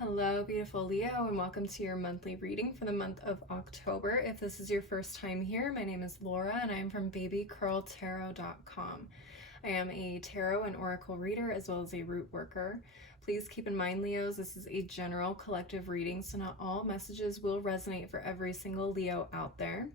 Hello, beautiful Leo, and welcome to your monthly reading for the month of October. If this is your first time here, my name is Laura, and I am from babycurltarot.com. I am a tarot and oracle reader as well as a root worker. Please keep in mind, Leos, this is a general collective reading, so not all messages will resonate for every single Leo out there.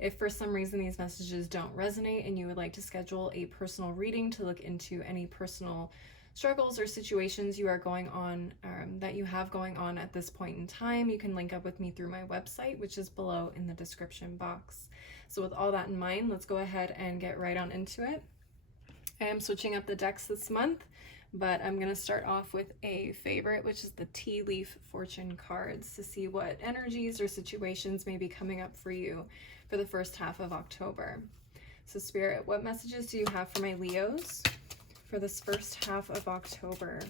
If for some reason these messages don't resonate and you would like to schedule a personal reading to look into any personal struggles or situations you are going on, that you have going on at this point in time, you can link up with me through my website, which is below in the description box. So with all that in mind, let's go ahead and get right on into it. I am switching up the decks this month, but I'm going to start off with a favorite, which is the Tea Leaf Fortune cards, to see what energies or situations may be coming up for you for the first half of October. So Spirit, what messages do you have for my Leos for this first half of October?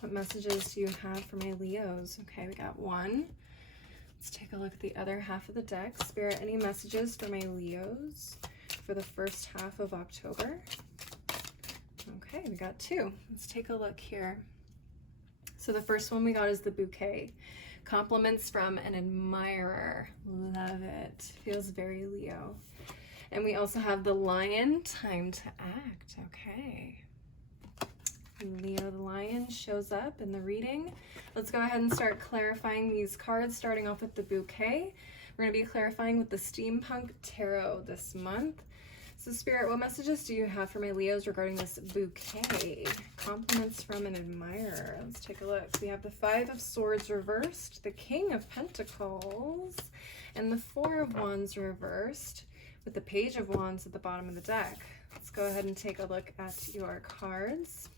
What messages do you have for my Leos? Okay, we got one. Let's take a look at the other half of the deck. Spirit, any messages for my Leos for the first half of October? Okay, we got two. Let's take a look here. So the first one we got is the bouquet. Compliments from an admirer. Love it. Feels very Leo. And we also have the lion, time to act. Okay. Leo the lion shows up in the reading. Let's go ahead and start clarifying these cards, starting off with the bouquet. We're going to be clarifying with the Steampunk Tarot this month. So Spirit, what messages do you have for my Leos regarding this bouquet? Compliments from an admirer. Let's take a look. We have the Five of Swords reversed, the King of Pentacles, and the Four of Wands reversed, with the Page of Wands at the bottom of the deck. Let's go ahead and take a look at your cards.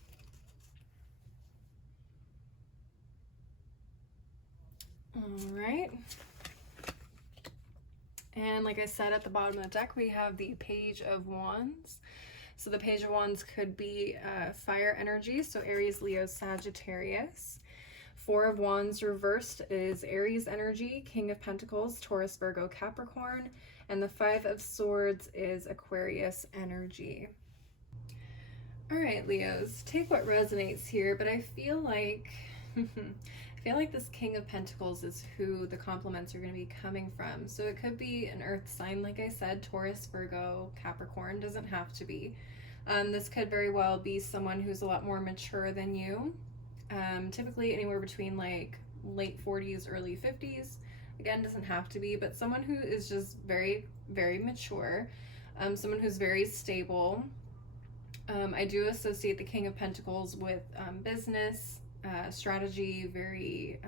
All right. And like I said, at the bottom of the deck, we have the Page of Wands. So the Page of Wands could be fire energy, so Aries, Leo, Sagittarius. Four of Wands reversed is Aries energy, King of Pentacles, Taurus, Virgo, Capricorn. And the Five of Swords is Aquarius energy. All right, Leos, take what resonates here, but I feel like this King of Pentacles is who the compliments are going to be coming from. So it could be an earth sign, like I said, Taurus, Virgo, Capricorn, doesn't have to be. This could very well be someone who's a lot more mature than you. Typically anywhere between like late 40s, early 50s. Again, doesn't have to be, but someone who is just very, very mature, someone who's very stable. I do associate the King of Pentacles with business, strategy, very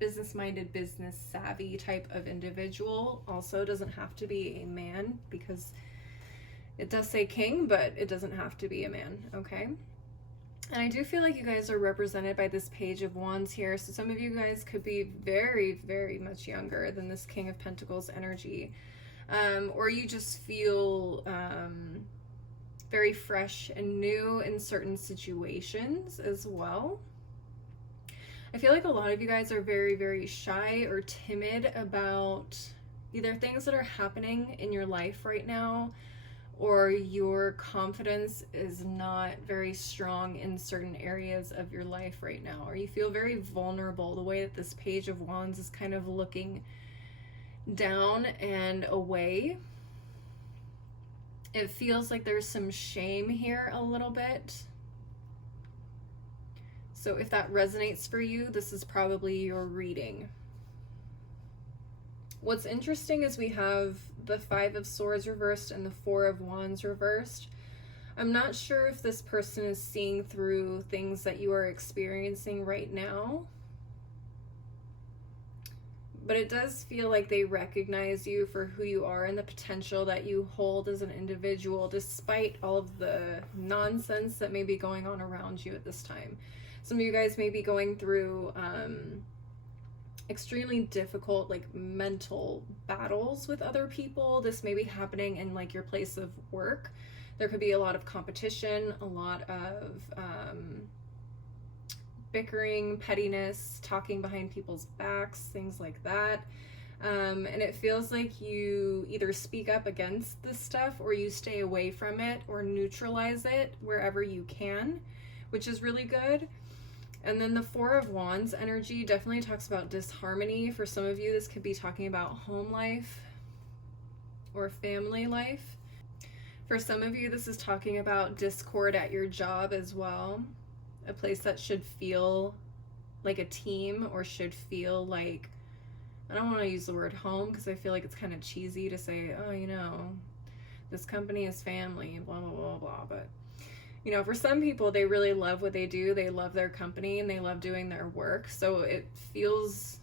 business-minded, business-savvy type of individual. Also doesn't have to be a man, because it does say king, but it doesn't have to be a man, okay? And I do feel like you guys are represented by this Page of Wands here. So some of you guys could be very, very much younger than this King of Pentacles energy. Or you just feel very fresh and new in certain situations as well. I feel like a lot of you guys are very, very shy or timid about either things that are happening in your life right now, or your confidence is not very strong in certain areas of your life right now, or you feel very vulnerable. The way that this Page of Wands is kind of looking down and away, it feels like there's some shame here a little bit. So if that resonates for you, this is probably your reading. What's interesting is we have the Five of Swords reversed and the Four of Wands reversed. I'm not sure if this person is seeing through things that you are experiencing right now, but it does feel like they recognize you for who you are and the potential that you hold as an individual, despite all of the nonsense that may be going on around you at this time. Some of you guys may be going through extremely difficult like mental battles with other people. This may be happening in like your place of work. There could be a lot of competition, a lot of bickering, pettiness, talking behind people's backs, things like that. And it feels like you either speak up against this stuff, or you stay away from it or neutralize it wherever you can, which is really good. And then the Four of Wands energy definitely talks about disharmony. For some of you, this could be talking about home life or family life. For some of you, this is talking about discord at your job as well. A place that should feel like a team, or should feel like, I don't want to use the word home because I feel like it's kind of cheesy to say, oh, you know, this company is family, blah, blah, blah, blah. But, you know, for some people, they really love what they do. They love their company and they love doing their work. So it feels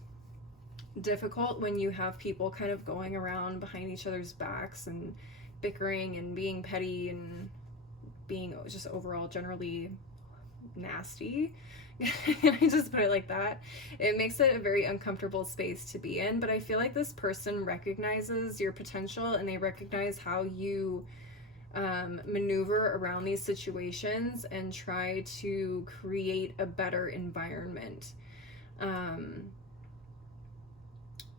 difficult when you have people kind of going around behind each other's backs and bickering and being petty and being just overall generally nasty. I just put it like that. It makes it a very uncomfortable space to be in, but I feel like this person recognizes your potential and they recognize how you maneuver around these situations and try to create a better environment. And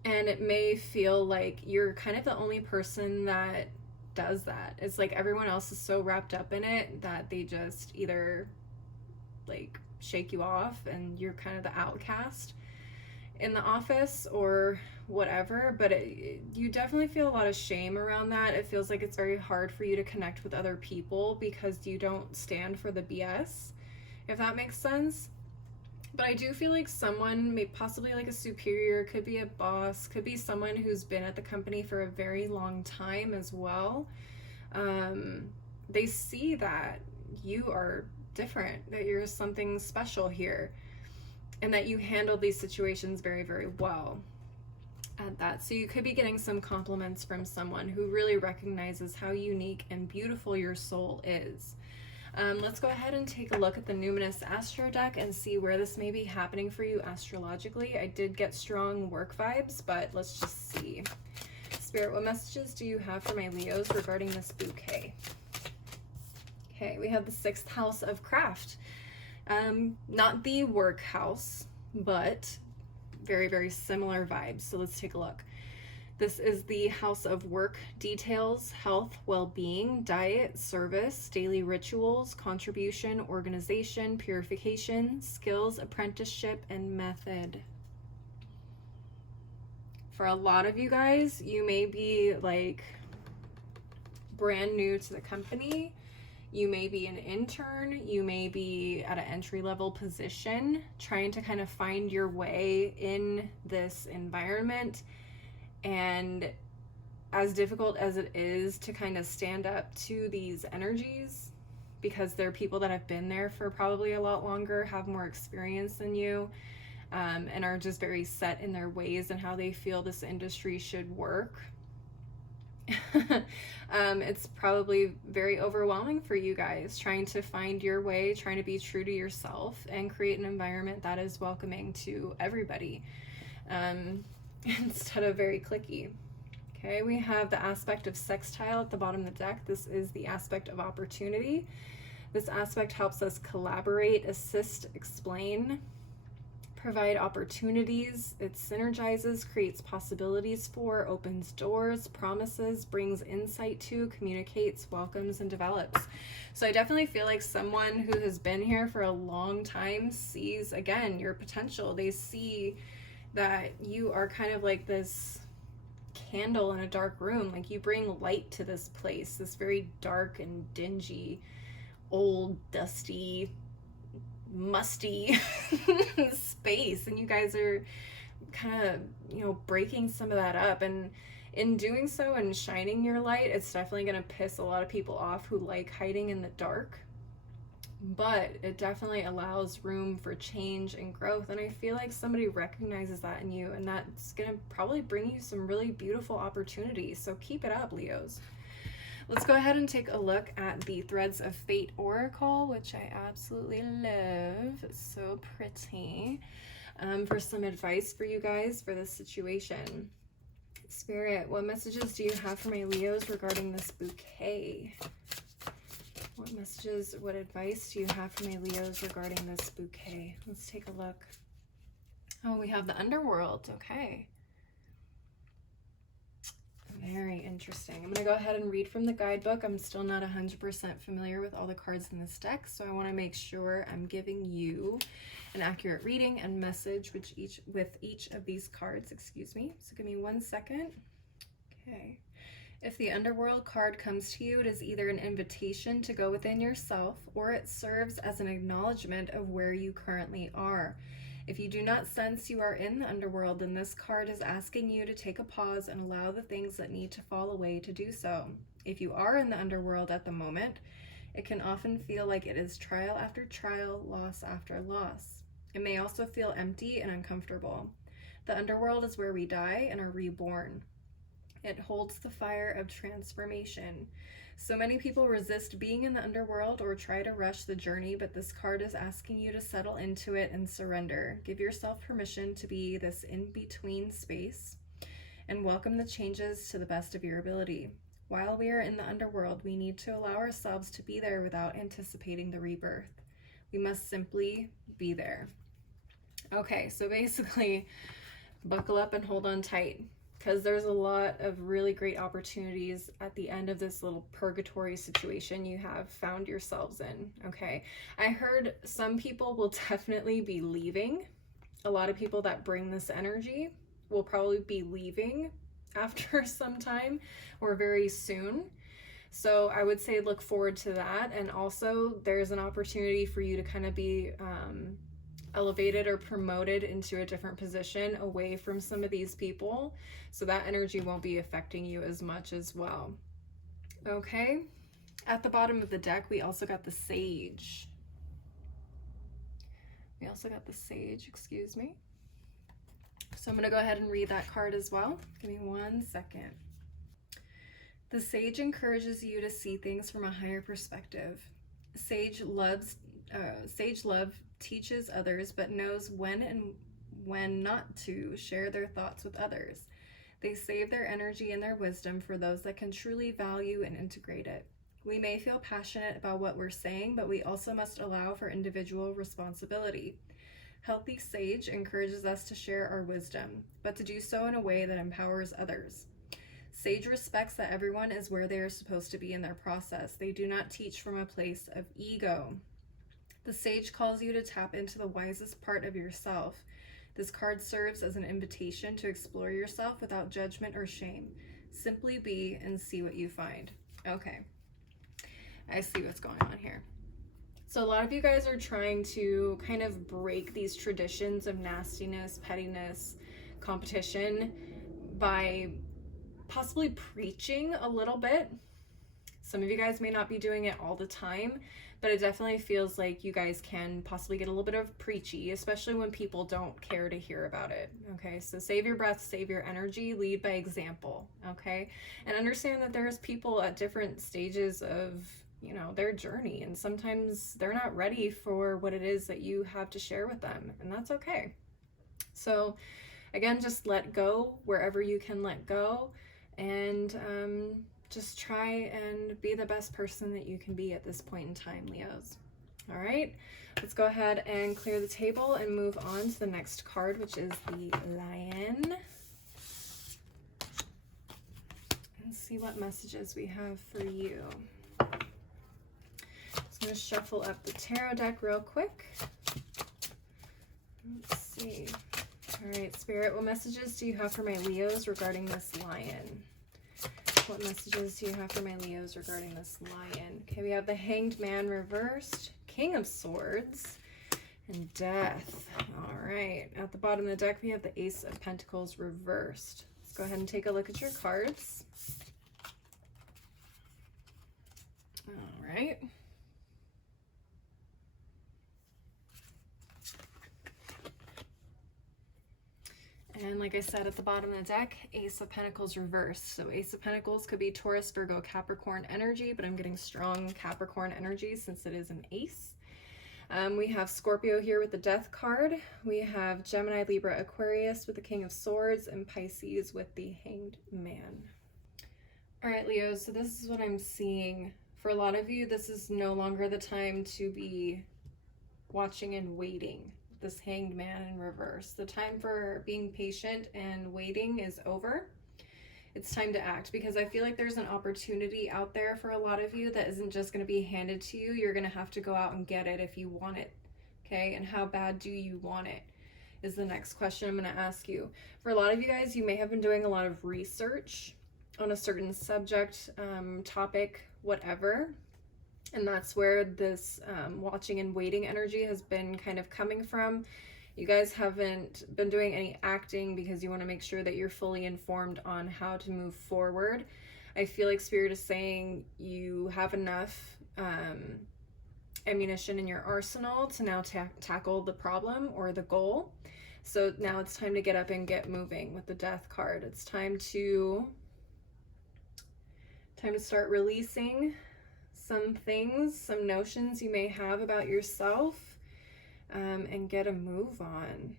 it may feel like you're kind of the only person that does that. It's like everyone else is so wrapped up in it that they just either like shake you off and you're kind of the outcast in the office or whatever. But you definitely feel a lot of shame around that. It feels like it's very hard for you to connect with other people because you don't stand for the BS, if that makes sense. But I do feel like someone, maybe possibly like a superior, could be a boss, could be someone who's been at the company for a very long time as well. They see that you are different, that you're something special here, and that you handle these situations very, very well at that. So you could be getting some compliments from someone who really recognizes how unique and beautiful your soul is. Let's go ahead and take a look at the Numinous Astro deck and see where this may be happening for you astrologically. I did get strong work vibes, but let's just see. Spirit, what messages do you have for my Leos regarding this bouquet? Okay, we have the 6th house of craft. Not the work house, but very, very similar vibes. So let's take a look. This is the house of work details, health, well-being, diet, service, daily rituals, contribution, organization, purification, skills, apprenticeship, and method. For a lot of you guys, you may be like brand new to the company. You may be an intern. You may be at an entry-level position trying to kind of find your way in this environment. And as difficult as it is to kind of stand up to these energies, because they're people that have been there for probably a lot longer, have more experience than you, and are just very set in their ways and how they feel this industry should work. It's probably very overwhelming for you guys trying to find your way, trying to be true to yourself and create an environment that is welcoming to everybody. Instead of very cliquey. Okay, we have the aspect of sextile at the bottom of the deck. This is the aspect of opportunity. This aspect helps us collaborate, assist, explain, provide opportunities. It synergizes, creates possibilities for, opens doors, promises, brings insight to, communicates, welcomes, and develops. So I definitely feel like someone who has been here for a long time sees, again, your potential. They see that you are kind of like this candle in a dark room. Like you bring light to this place, this very dark and dingy, old, dusty, musty space. And you guys are kind of, you know, breaking some of that up. And in doing so and shining your light, it's definitely going to piss a lot of people off who like hiding in the dark. But it definitely allows room for change and growth. And I feel like somebody recognizes that in you, and that's going to probably bring you some really beautiful opportunities. So keep it up, Leos. Let's go ahead and take a look at the Threads of Fate Oracle, which I absolutely love. It's so pretty. For some advice for you guys for this situation. Spirit, what messages do you have for my Leos regarding this bouquet? What messages, what advice do you have for my Leos regarding this bouquet? Let's take a look. Oh, we have the underworld. Okay. Very interesting. I'm going to go ahead and read from the guidebook. I'm still not 100% familiar with all the cards in this deck, so I want to make sure I'm giving you an accurate reading and message with each of these cards. Excuse me. So give me 1 second. Okay. If the Underworld card comes to you, it is either an invitation to go within yourself, or it serves as an acknowledgement of where you currently are. If you do not sense you are in the underworld, then this card is asking you to take a pause and allow the things that need to fall away to do so. If you are in the underworld at the moment, it can often feel like it is trial after trial, loss after loss. It may also feel empty and uncomfortable. The underworld is where we die and are reborn. It holds the fire of transformation. So many people resist being in the underworld or try to rush the journey, but this card is asking you to settle into it and surrender. Give yourself permission to be this in-between space and welcome the changes to the best of your ability. While we are in the underworld, we need to allow ourselves to be there without anticipating the rebirth. We must simply be there. Okay, so basically, buckle up and hold on tight, because there's a lot of really great opportunities at the end of this little purgatory situation you have found yourselves in, okay? I heard some people will definitely be leaving. A lot of people that bring this energy will probably be leaving after some time or very soon. So I would say look forward to that. And also there's an opportunity for you to kind of be elevated or promoted into a different position away from some of these people, so that energy won't be affecting you as much as well. Okay, at the bottom of the deck we also got the Sage. Excuse me. So I'm going to go ahead and read that card as well. Give me 1 second. The Sage encourages you to see things from a higher perspective. Sage love teaches others, but knows when and when not to share their thoughts with others. They save their energy and their wisdom for those that can truly value and integrate it. We may feel passionate about what we're saying, but we also must allow for individual responsibility. Healthy Sage encourages us to share our wisdom, but to do so in a way that empowers others. Sage respects that everyone is where they are supposed to be in their process. They do not teach from a place of ego. The Sage calls you to tap into the wisest part of yourself. This card serves as an invitation to explore yourself without judgment or shame. Simply be and see what you find. Okay, I see what's going on here. So a lot of you guys are trying to kind of break these traditions of nastiness, pettiness, competition by possibly preaching a little bit. Some of you guys may not be doing it all the time, but it definitely feels like you guys can possibly get a little bit of preachy, especially when people don't care to hear about it. Okay, so save your breath, save your energy, lead by example. Okay, and understand that there's people at different stages of, you know, their journey, and sometimes they're not ready for what it is that you have to share with them, and that's okay. So again, just let go wherever you can let go, and just try and be the best person that you can be at this point in time, Leos. All right, let's go ahead and clear the table and move on to the next card, which is the Lion. And see what messages we have for you. I'm going to shuffle up the tarot deck real quick. Let's see. All right, Spirit, what messages do you have for my Leos regarding this Lion? What messages do you have for my Leos regarding this Lion? Okay, we have the Hanged Man reversed, King of Swords, and Death. All right, at the bottom of the deck, we have the Ace of Pentacles reversed. Let's go ahead and take a look at your cards. All right. And like I said, at the bottom of the deck, Ace of Pentacles reversed. So Ace of Pentacles could be Taurus, Virgo, Capricorn energy, but I'm getting strong Capricorn energy since it is an ace. We have Scorpio here with the Death card. We have Gemini, Libra, Aquarius with the King of Swords, and Pisces with the Hanged Man. All right, Leo, so this is what I'm seeing. For a lot of you, this is no longer the time to be watching and waiting. This Hanged Man in reverse. The time for being patient and waiting is over. It's time to act, because I feel like there's an opportunity out there for a lot of you that isn't just going to be handed to you. You're going to have to go out and get it if you want it. Okay, and how bad do you want it is the next question I'm going to ask you. For a lot of you guys, you may have been doing a lot of research on a certain subject, topic, whatever. And that's where this watching and waiting energy has been kind of coming from. You guys haven't been doing any acting because you want to make sure that you're fully informed on how to move forward. I feel like Spirit is saying you have enough ammunition in your arsenal to now tackle the problem or the goal. So now it's time to get up and get moving with the Death card. It's time to start releasing some things, some notions you may have about yourself, and get a move on.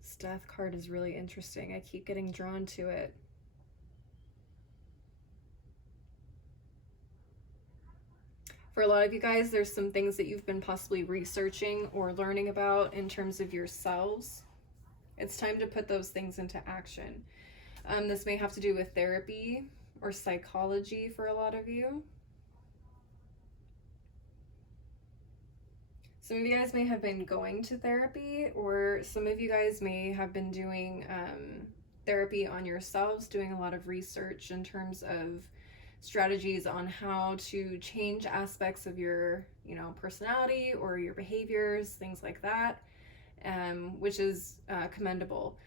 This Death card is really interesting. I keep getting drawn to it. For a lot of you guys, there's some things that you've been possibly researching or learning about in terms of yourselves. It's time to put those things into action. This may have to do with therapy or psychology for a lot of you. Some of you guys may have been going to therapy, or some of you guys may have been doing therapy on yourselves, doing a lot of research in terms of strategies on how to change aspects of your, personality or your behaviors, things like that, which is commendable.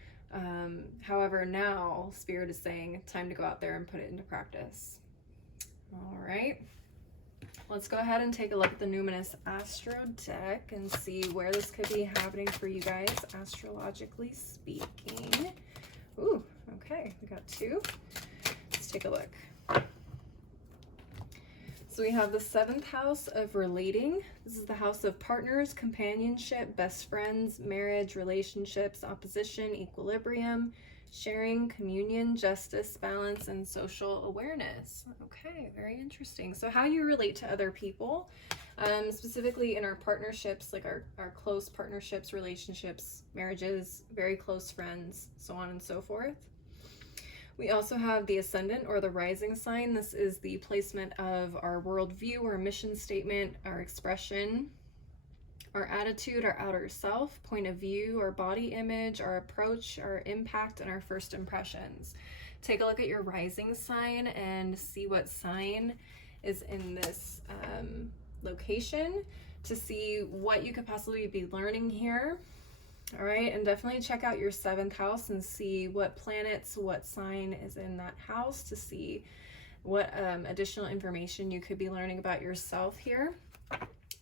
However, now Spirit is saying time to go out there and put it into practice. All right. Let's go ahead and take a look at the Numinous Astro deck and see where this could be happening for you guys, astrologically speaking. Ooh, okay, we got two. Let's take a look. So we have the 7th house of relating. This is the house of partners, companionship, best friends, marriage, relationships, opposition, equilibrium, sharing, communion, justice, balance, and social awareness. Okay, very interesting. So how you relate to other people, specifically in our partnerships, like our close partnerships, relationships, marriages, very close friends, so on and so forth. We also have the ascendant or the rising sign. This is the placement of our worldview, our mission statement, our expression, our attitude, our outer self, point of view, our body image, our approach, our impact, and our first impressions. Take a look at your rising sign and see what sign is in this location to see what you could possibly be learning here. All right, and definitely check out your 7th house and see what planets, what sign is in that house to see what additional information you could be learning about yourself here.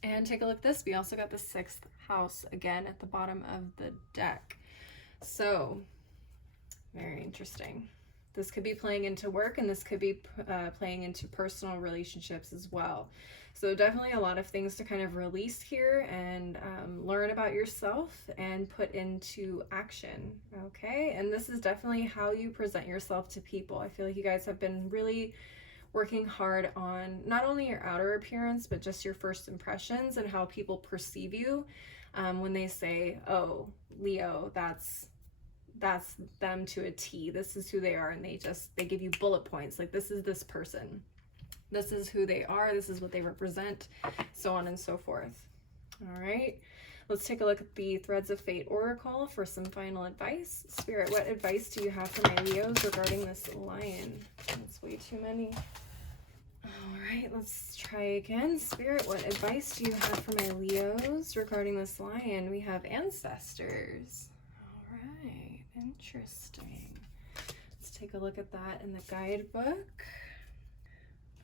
And take a look at this. We also got the 6th house again at the bottom of the deck. So, very interesting. This could be playing into work, and this could be playing into personal relationships as well. So definitely a lot of things to kind of release here and learn about yourself and put into action, okay? And this is definitely how you present yourself to people. I feel like you guys have been really working hard on not only your outer appearance, but just your first impressions and how people perceive you when they say, oh, Leo, that's them to a T. This is who they are. And they give you bullet points. Like, this is this person. This is who they are. This is what they represent, so on and so forth. All right. Let's take a look at the Threads of Fate Oracle for some final advice. Spirit, what advice do you have for my Leos regarding this lion? That's way too many. All right, let's try again. Spirit, what advice do you have for my Leos regarding this lion? We have ancestors. All right, interesting. Let's take a look at that in the guidebook.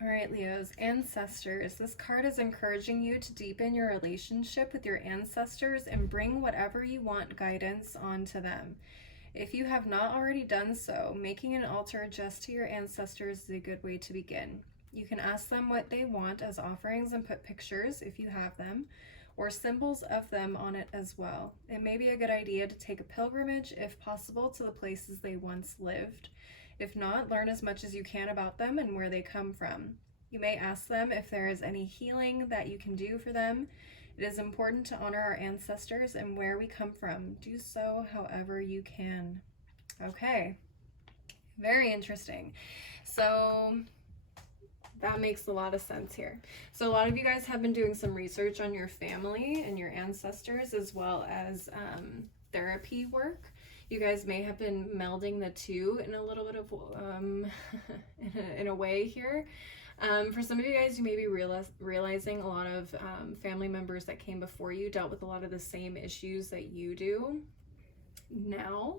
All right, Leos, ancestors. This card is encouraging you to deepen your relationship with your ancestors and bring whatever you want guidance onto them. If you have not already done so, making an altar just to your ancestors is a good way to begin. You can ask them what they want as offerings and put pictures, if you have them, or symbols of them on it as well. It may be a good idea to take a pilgrimage, if possible, to the places they once lived. If not, learn as much as you can about them and where they come from. You may ask them if there is any healing that you can do for them. It is important to honor our ancestors and where we come from. Do so however you can. Okay, Very interesting. So that makes a lot of sense here. So a lot of you guys have been doing some research on your family and your ancestors, as well as therapy work. You guys may have been melding the two in a little bit of in a way here. For some of you guys, you may be realizing a lot of family members that came before you dealt with a lot of the same issues that you do now.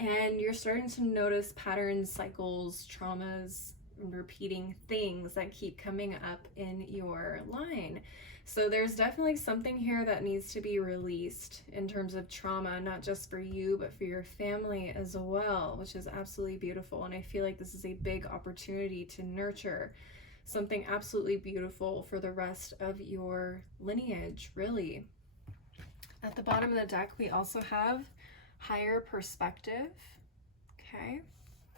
And you're starting to notice patterns, cycles, traumas, repeating things that keep coming up in your line. So there's definitely something here that needs to be released in terms of trauma, not just for you, but for your family as well, which is absolutely beautiful. And I feel like this is a big opportunity to nurture something absolutely beautiful for the rest of your lineage, really. At the bottom of the deck, we also have higher perspective. Okay,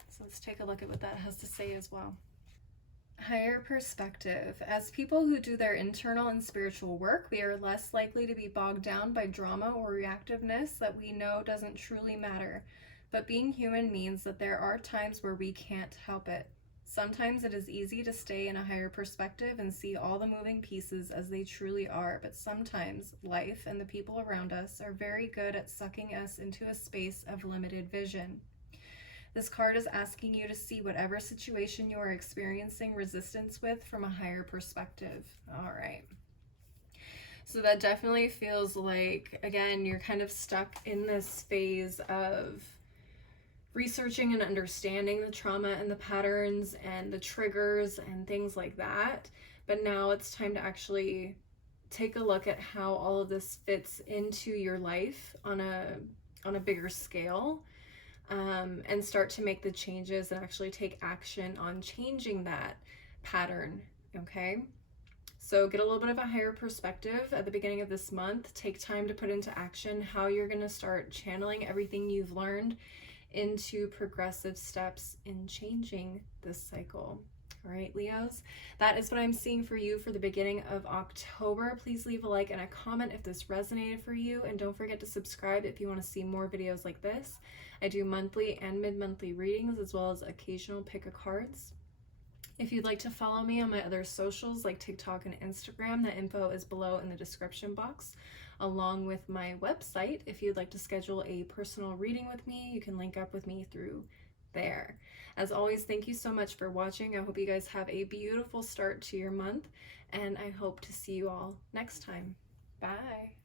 so let's take a look at what that has to say as well. Higher perspective. As people who do their internal and spiritual work, we are less likely to be bogged down by drama or reactiveness that we know doesn't truly matter. But being human means that there are times where we can't help it. Sometimes it is easy to stay in a higher perspective and see all the moving pieces as they truly are, but sometimes life and the people around us are very good at sucking us into a space of limited vision. This card is asking you to see whatever situation you are experiencing resistance with from a higher perspective. All right. So that definitely feels like, again, you're kind of stuck in this phase of researching and understanding the trauma and the patterns and the triggers and things like that. But now it's time to actually take a look at how all of this fits into your life on a bigger scale. And start to make the changes and actually take action on changing that pattern, okay? So get a little bit of a higher perspective at the beginning of this month. Take time to put into action how you're going to start channeling everything you've learned into progressive steps in changing this cycle. All right, Leos, that is what I'm seeing for you for the beginning of October. Please leave a like and a comment if this resonated for you, and don't forget to subscribe if you want to see more videos like this. I do monthly and mid-monthly readings, as well as occasional pick-a-cards. If you'd like to follow me on my other socials like TikTok and Instagram, the info is below in the description box, along with my website. If you'd like to schedule a personal reading with me, you can link up with me through there. As always, thank you so much for watching. I hope you guys have a beautiful start to your month, and I hope to see you all next time. Bye.